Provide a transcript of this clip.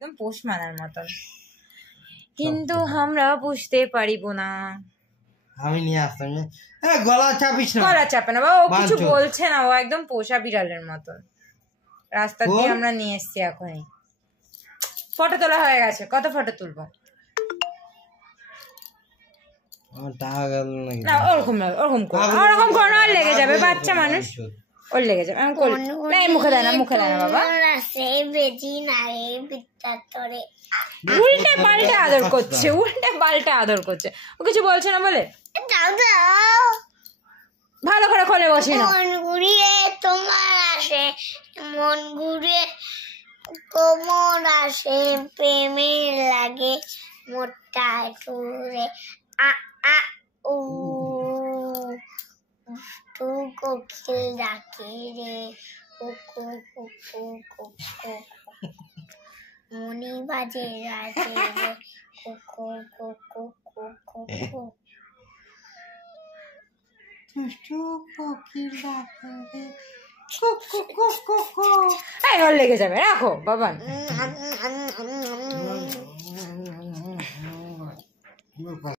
একদম পোষ মানার মতন, কিন্তু আমরা বুঝতে পারিব না। আমি নিয়ে আসতাম, গলা চাপিস না। গলা চাপে না বাবা, ও কিছু বলছে না, ও একদম পোষা বিড়ালের মতন। রাস্তা দিয়ে আমরা নিয়ে এসছি এখনই। ফটো তোলা হয়ে গেছে, কত ফটো তুলবো? না ওরকম না, ওরকম করো, ওরকম করো, আর লেগে যাবে, বাচ্চা মানুষ, ওর লেগে যাবে। না মুখে দেয় না, মুখে দেয় না বাবা। উল্টে পাল্টে আদর করছে, উল্টে পাল্টে আদর করছে, ও কিছু বলছে না বলে। ভালো করে খোলে বসে না। মন ঘুরিয়ে তোমার আসে, মন ঘুরিয়ে কোমর আসে, প্রেমের লাগে মোটা সুরে আ আ উ তু কোকিল ডাকে রে কুকু কুকু কুকু, মনি বাজে রাজে রে কুকু কুকু কুকু। ওর লেগে যাবে, রাখো বাবা।